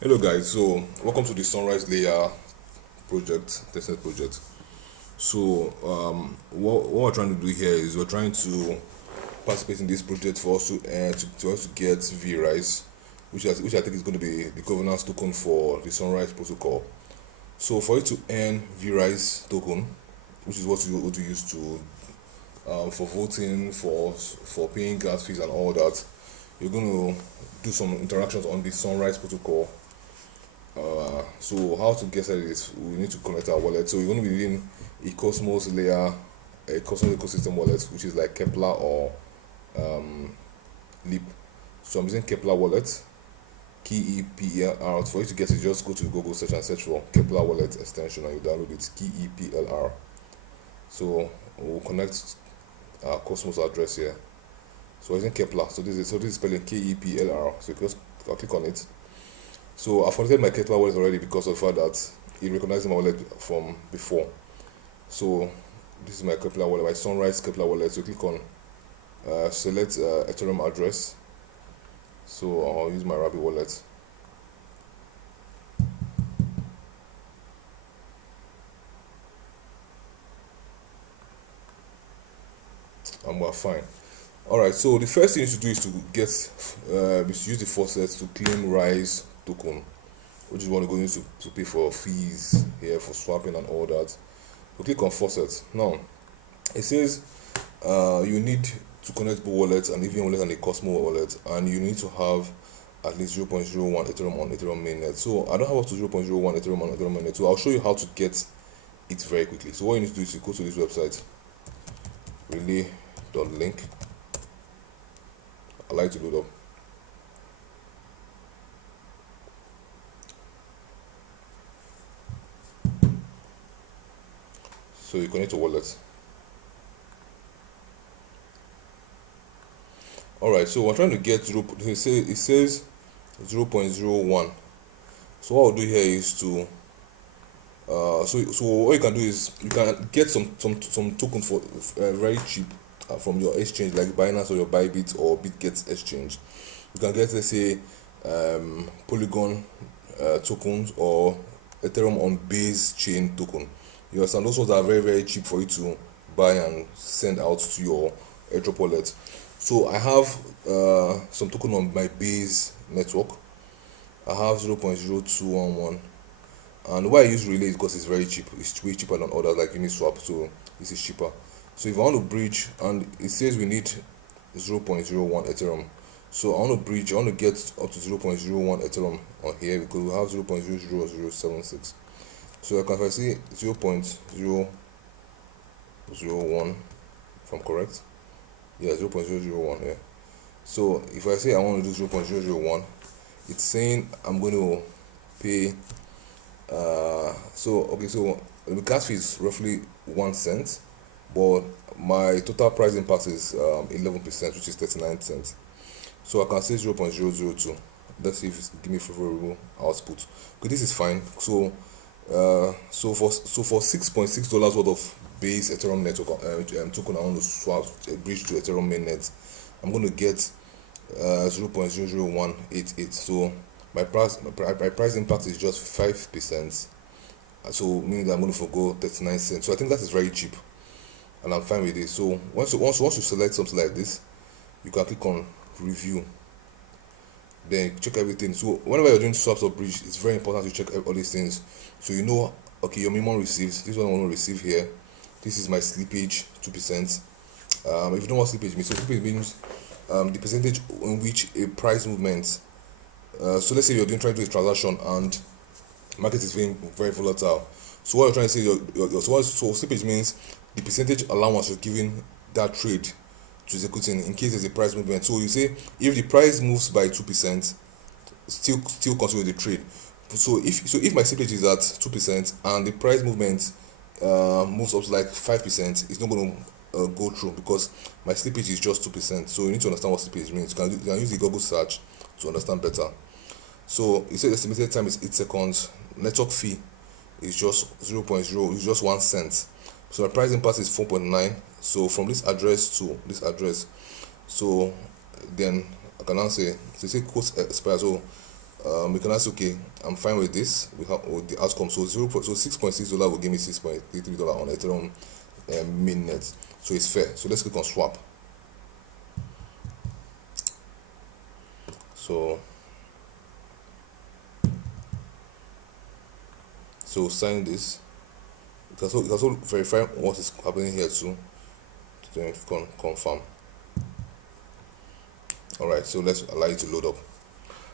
Hello guys, so welcome to the Sunrise Layer project, Testnet project. So what we're trying to do here is we're trying to participate in this project for us to us to get vRise, which I think is going to be the governance token for the Sunrise protocol. So for you to earn vRise token, which is what you would use to for voting, for paying gas fees and all that, you're going to do some interactions on the Sunrise protocol. So how to get started is we need to connect our wallet. So we're going to be using a Cosmos layer, a Cosmos ecosystem wallet, which is like Keplr or Leap. So I'm using Keplr wallet, Keplr. For you to get it, just go to Google search and search for Keplr wallet extension and you download it, Keplr. So we'll connect our Cosmos address here. So I'm using Keplr. So this is spelling Keplr. So you just click on it. So I've connected my Keplr wallet already because of the fact that it recognized my wallet from before. So this is my Keplr wallet, my Sunrise Keplr wallet. So click on select Etherum address. So I'll use my Rabbit wallet. And we're fine. Alright, so the first thing you should do is to get is to use the faucet to claim Rise token, which is what you're going to pay for fees here for swapping and all that. So click on faucet. Now it says you need to connect both wallets, and EVM wallet and a Cosmos wallet, and you need to have at least 0.01 Etherum on Etherum mainnet. So I don't have up to 0.01 Etherum on Etherum mainnet, so I'll show you how to get it very quickly. So what you need to do is you go to this website, relay.link. I like to load up. So you connect your wallet. Alright, so we're trying to get it says 0.01. So what I'll do here is to so what you can do is you can get some token for very cheap from your exchange like Binance or your Bybit or BitGet exchange. You can get, let's say, Polygon tokens or Ethereum on base chain token. You understand? Those ones are very cheap for you to buy and send out to your Airdrop wallet. So I have some token on my base network. I have 0.0211, and why I use relay is because it's very cheap. It's way cheaper than others like Uniswap, so this is cheaper. So if I want to bridge, and it says we need 0.01 Ethereum, so I want to bridge, I want to get up to 0.01 Ethereum on here because we have 0.00076. So if I say 0.001, if I'm correct, yeah, 0.001, yeah. So if I say I want to do 0.001, it's saying I'm going to pay so the gas fee is roughly 1 cent, but my total price impact is 11%, which is 39 cents. So I can say 0.002. Let's see if it's give me favorable output. Okay, this is fine. So so for $6.6 worth of base Ethereum network token I want to swap a bridge to Ethereum mainnet, I'm going to get 0.00188. So my price impact is just 5%. So meaning that I'm going to forgo 39 cents. So I think that is very cheap, and I'm fine with it. So once you select something like this, you can click on review. Then check everything. So whenever you're doing swaps or bridge, it's very important to check all these things. So you know, okay, your minimum receives. This one I want to receive here. This is my slippage, 2%. If you don't know what slippage means, so slippage means the percentage in which a price movement. So let's say you're trying to do a transaction and market is very volatile. So what you're trying to say, so slippage means the percentage allowance you're giving that trade to executing in case there's a price movement. So you say if the price moves by 2%, still consider the trade. So if my slippage is at 2% and the price movement moves up to like 5%, it's not going to go through because my slippage is just 2%. So you need to understand what slippage means. You can use the Google search to understand better. So it says estimated time is 8 seconds. Network fee is just 0.0, it's just 1 cent. So my price impact is 4.9. So from this address to this address, so then I can now say, so say quote expire. So we can ask, okay, I'm fine with this. We have with the outcome. So $6.6 will give me $6.33 on Ethereum mainnet. So it's fair. So let's click on swap. So sign this. You can also verify what is happening here too. Then confirm. Alright, so let's allow it to load up.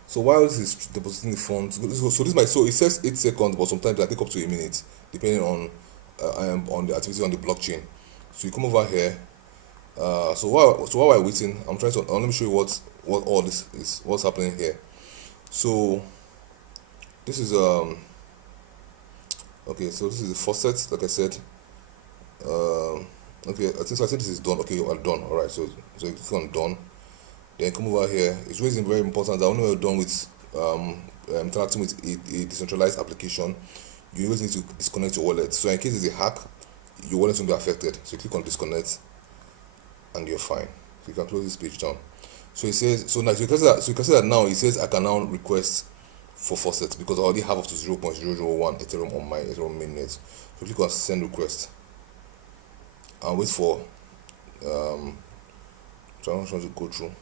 So while this is depositing the funds, so it says 8 seconds, but sometimes I take up to a minute, depending on the activity on the blockchain. So you come over here. So while we're waiting, I'm trying to let me show you what all this is, what's happening here. So this is okay. So this is the faucet, like I said. Okay, I think this is done. Okay, you are done. All right. So you click on done. Then come over here. It's really very important that when you're done with interacting with a decentralized application, you always need to disconnect your wallet. So in case there's a hack, your wallet won't be affected. So you click on disconnect, and you're fine. So you can close this page down. So it says, so now you can see that now it says I can now request for faucet because I already have up to 0.001 Ethereum on my Ethereum mainnet. So click on send request and wait for transaction to go through.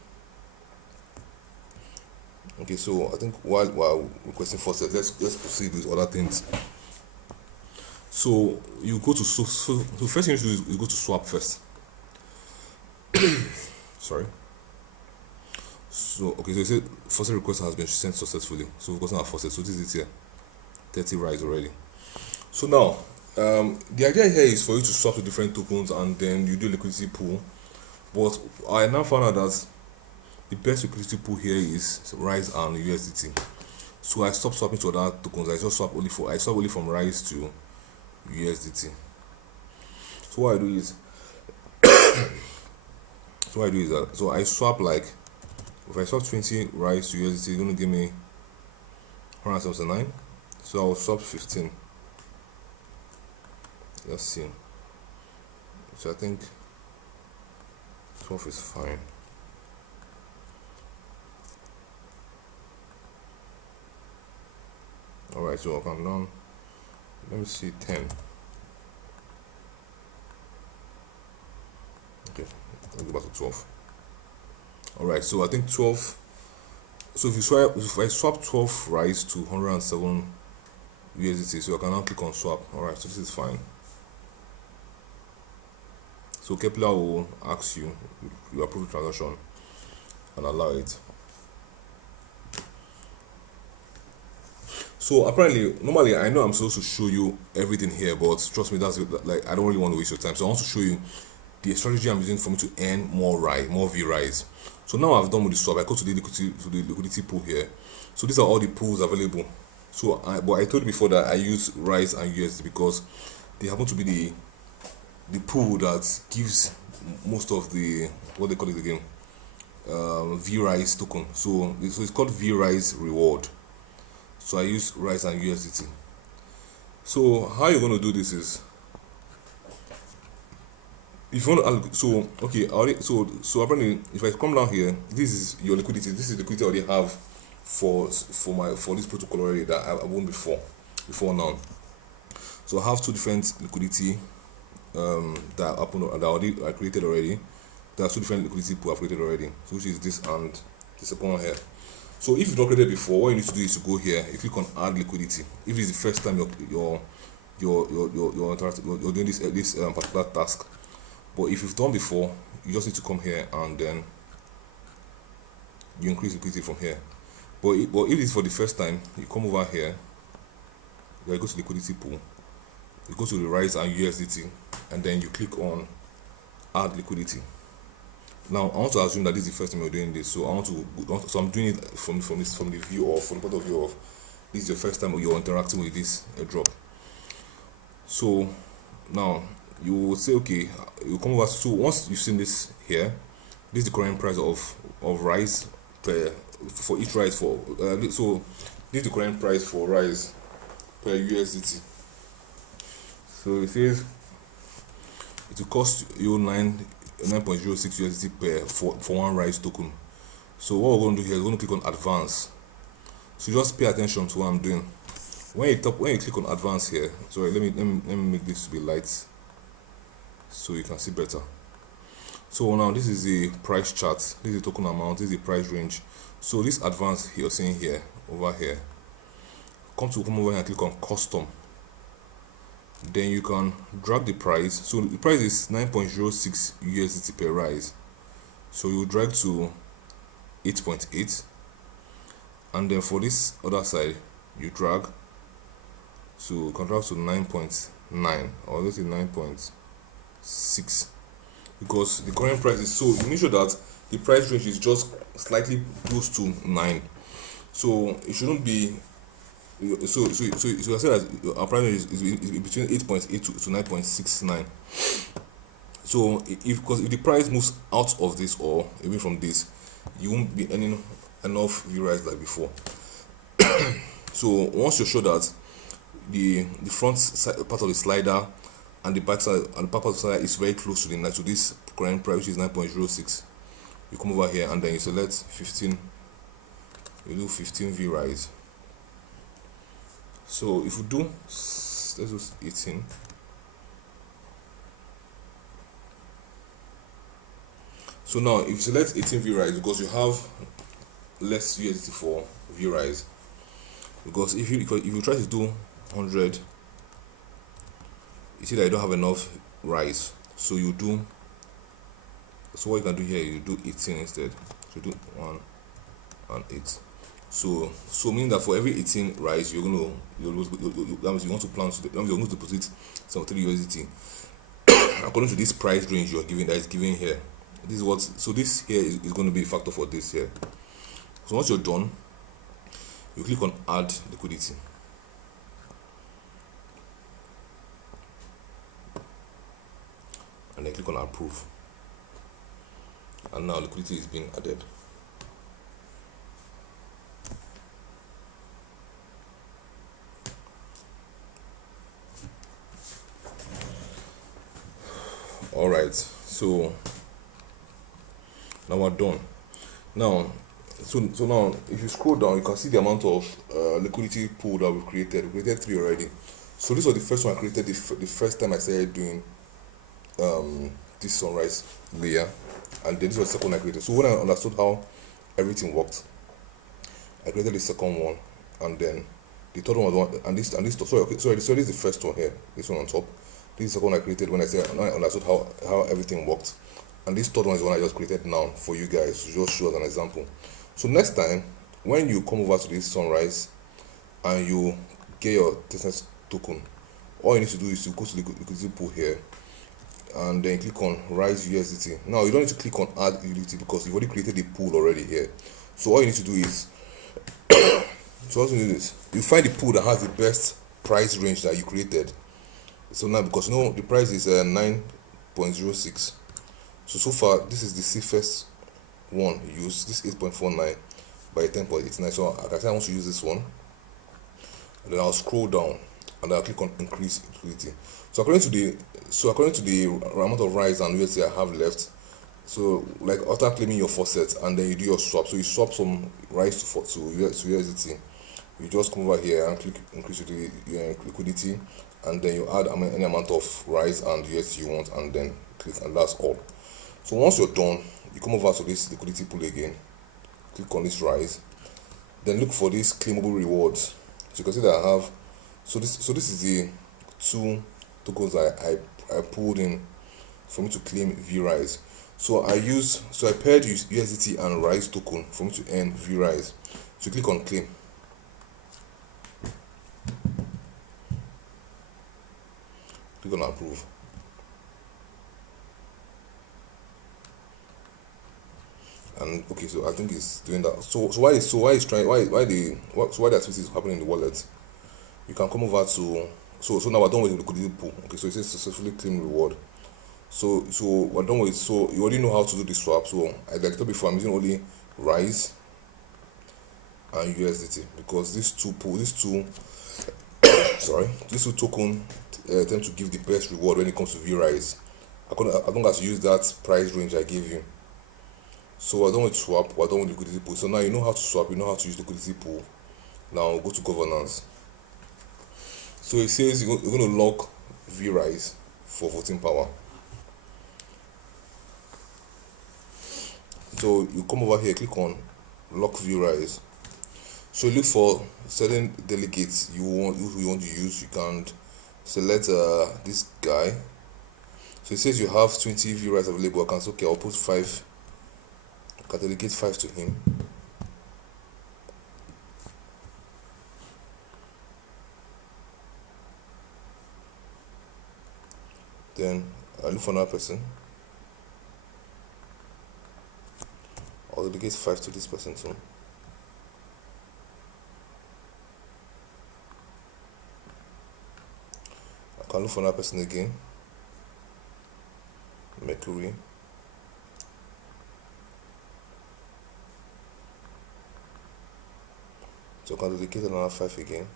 Okay, so I think while requesting faucet, let's proceed with other things. So you go to so first thing you do is you go to swap first. Sorry. So okay, so it says faucet request has been sent successfully. So we've gotten our faucet. So this is here, 30 Rise already. So now the idea here is for you to swap to different tokens and then you do liquidity pool. But I now found out that the best liquidity pool here is Rise and USDT. So I stopped swapping to other tokens. I swap only from Rise to USDT. So what I do is so I swap, like if I swap 20 Rise to USDT, it's gonna give me 179. So I'll swap 15. Let's see. So I think 12 is fine. Alright, so I'll come down. Let me see 10. Okay, I'll go back to 12. Alright, so I think 12. So if I swap 12 Rise to 107 USDT, so I can now click on swap. Alright, so this is fine. So Keplr will ask you approve the transaction and allow it. So apparently, normally I know I'm supposed to show you everything here, but trust me, that's like I don't really want to waste your time. So I want to show you the strategy I'm using for me to earn more vRise. So now I've done with the swap. I go to the liquidity pool here. So these are all the pools available. So but I told you before that I use Rise and USD because they happen to be the pool that gives most of the what they call it again, vRise token. So it's called vRise reward. So I use Rise and USDT. So how you're going to do this is, if you want to, so okay, so apparently if I come down here, this is your liquidity. This is the liquidity I already have for this protocol already that I won before now. So I have two different liquidity that I created already. There are two different liquidity pool I've created already. So which is this and this second one here. So if you've not created before, what you need to do is to go here, you click on add liquidity. If it's the first time you're doing this particular task, but if you've done before, you just need to come here and then you increase liquidity from here. But if it's for the first time, you come over here, you go to liquidity pool, you go to the Rise and USDT, and then you click on add liquidity. Now I want to assume that this is the first time you're doing this, so I'm doing it from the view of, from the point of view of, this is your first time you're interacting with this airdrop. So now you will say, okay, you come over. So once you've seen this here, this is the current price of Rise for each Rise so this is the current price for Rise per USDT. So it says it will cost you 9.06 USDT for one Rise token. So what we're going to do here is we're going to click on advance. So just pay attention to what I'm doing. When you click on advanced here, sorry, let me make this to be light so you can see better. So now this is the price chart, this is the token amount, this is the price range. So this advanced you're seeing here, over here, come over here and click on custom. Then you can drag the price. So the price is 9.06 USDT per rise. So you drag to 8.8, and then for this other side you drag to contract to 9.9, or let's say 9.6, because the current price is, so you make sure that the price range is just slightly close to 9. So it shouldn't be, so I said that our price range is between 8.8 to 9.69. So because if the price moves out of this or away from this, you won't be earning enough vRise like before. So once you're sure that the front side, part of the slider, and the back side and the back of the slider is very close to this current price, which is 9.06, you come over here and then you select 15. You do 15 vRise. So if you do, let's do 18. So now if you select 18 vRise, because you have less USDT for vRise, because if you try to do 100, you see that you don't have enough rise. So you do, so what you can do here, you do 18 instead. So you do 1 and 8. So meaning that for every 18 rise, you're gonna that means you want to plan to, that means you're going to deposit 73 USDT according to this price range you're giving, that is given here. This is what, so this here is going to be a factor for this here. So once you're done, you click on add liquidity, and then click on approve, and now liquidity is being added. All right, so now we're done. Now so now if you scroll down, you can see the amount of liquidity pool that we've created. We created 3 already. So this was the first one I created the first time I started doing this sunrise layer, and then this was the second one I created. So when I understood how everything worked, I created the second one, and then the third one was one, and this sorry, okay, sorry, this is the first one here, this one on top. This is the second one I created when I understood how everything worked, and this third one is the one I just created now for you guys to just show as an example. So next time when you come over to this sunrise and you get your Testnet token, all you need to do is to go to the liquidity pool here, and then click on Rise USDT. Now you don't need to click on Add Liquidity because you've already created the pool already here. So all you need to do is you find the pool that has the best price range that you created. So now, because you know the price is 9.06, so far this is the safest one used, this 8.49 by 10.89. So I say I want to use this one, and then I'll scroll down and I'll click on increase liquidity. So according to the amount of rise and USDT I have left, so like after claiming your faucet and then you do your swap, so you swap some rise to USDT, you just come over here and click increase liquidity, and then you add any amount of rise and USDT you want, and then click, and that's all. So once you're done, you come over to this liquidity pool again, click on this rise, then look for these claimable rewards. So you can see that I have, so this is the 2 tokens I pulled in for me to claim vRise. So I paired USDT and Rise token for me to earn vRise. So click on claim, click on approve, and okay, so I think it's doing that. So why the activity is happening in the wallet, you can come over to, so now we're done with the liquidity pool. Okay, so it says successfully claim reward. So we're done with, so you already know how to do the swap. So like I told before, I'm using only Rise and USDT because these two token tend to give the best reward when it comes to vRise, as long as you use that price range I gave you. So we're done with swap, we're done with liquidity pool. So now you know how to swap, you know how to use liquidity pool, Now go to governance. So it says you're going to lock vRise for voting power. So you come over here, click on lock vRise. So look for certain delegates you want to use. You can select this guy. So it says you have 20 vRise available. I can say okay, I'll put 5. I can delegate 5 to him. Then I look for another person. I'll delegate 5 to this person too. I can look for another person again. Mercury. So I can delegate another 5 again.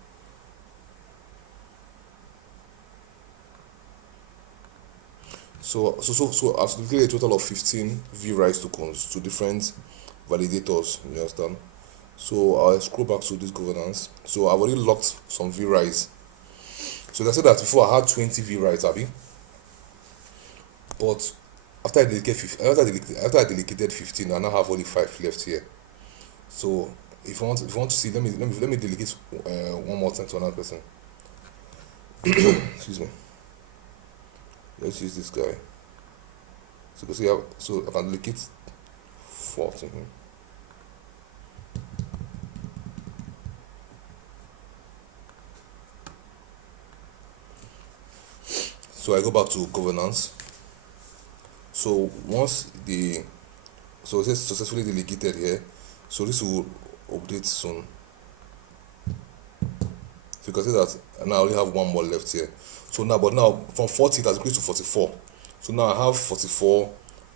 So I've delegated a total of 15 vRise tokens to different validators. You understand? So I'll scroll back to this governance. So I've already locked some vRise. So I said that before I had 20 vRise, Abby. But after I delegated 15, I now have only 5 left here. So if you want to see, let me delegate one more time to another person. Excuse me. Let's use this guy. So you can see I can delegate 4 to him. So I go back to governance. So once it says successfully delegated here, so this will update soon. So you can see that now I only have 1 more left here. So now from 40 it has increased to 44. So now I have 44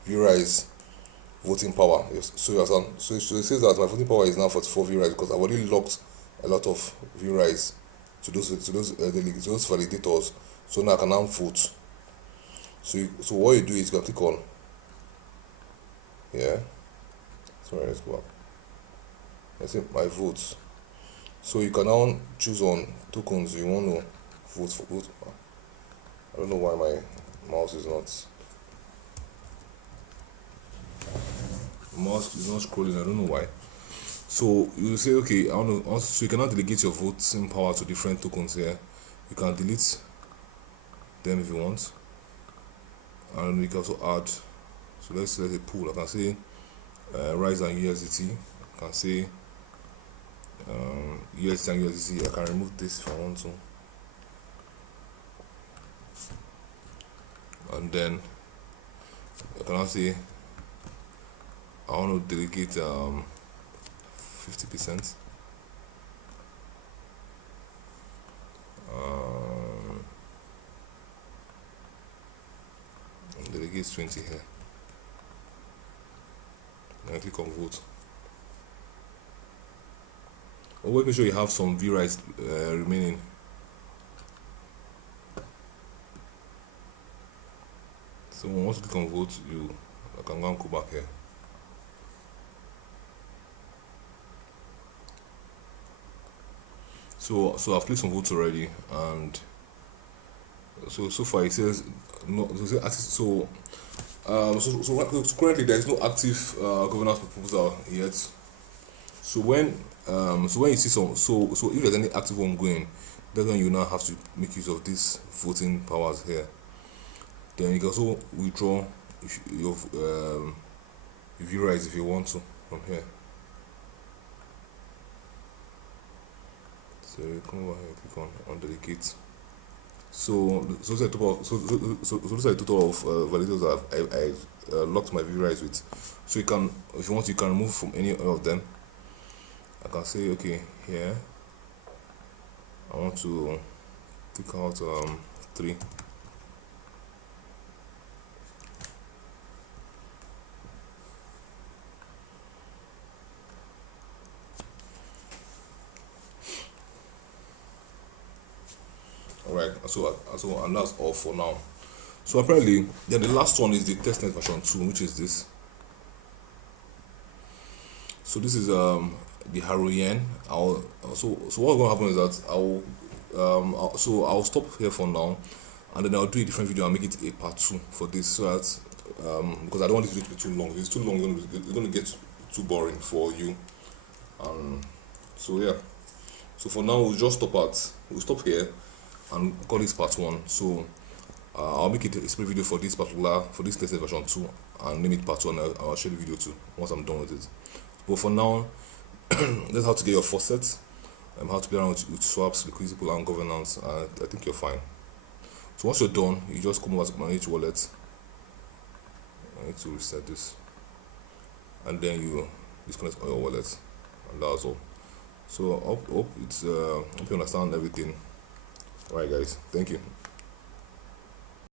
vRise voting power. So it says that my voting power is now 44 vRise because I've already locked a lot of vRise to those validators. So now I can now vote. So what you do is you can click on sorry, let's go up. Let's say my votes. So you can now choose on tokens you want to vote for. I don't know why my mouse is not scrolling. I don't know why. So you say okay, so you can now delegate your voting power to different tokens here. You can delete them if you want, and you can also add. So let's select a pool. I can say Rise and USDT. I can say USDT and USDT. I can remove this if I want to, and then I can now say I want to delegate 50%. And delegate 20 here. And I click on vote. Making sure you have some vRise remaining. So once you click on vote, I can go and go back here. So I've clicked on votes already, and so far it says no. So currently there is no active governance proposal yet. So when you see so if there's any active one going, then you now have to make use of these voting powers here. Then you can also withdraw your vRise if you want to from here. So you come over here, click on delegate. So those are the total of validators that I locked my vRise with. So you can, if you want, you can remove from any of them. I can say okay, here I want to take out 3. Alright, so and that's all for now. So apparently, then the last one is the testnet version 2, which is this. So this is the Haroyen. So what's going to happen is that I'll stop here for now, and then I'll do a different video and make it a part 2 for this, so that because I don't want this video to be too long. If it's too long, it's going to get too boring for you. So yeah, so for now we'll stop here and call this part 1. So I'll make it a separate video for this latest version 2 and name it part 1. I'll share the video too once I'm done with it. But for now, that's how to get your faucet, how to play around with swaps, liquidity pool, and governance. I think you're fine. So once you're done, you just come over to manage wallet. I need to reset this, and then you disconnect all your wallets, and that's all. So hope you understand everything. Alright guys, thank you.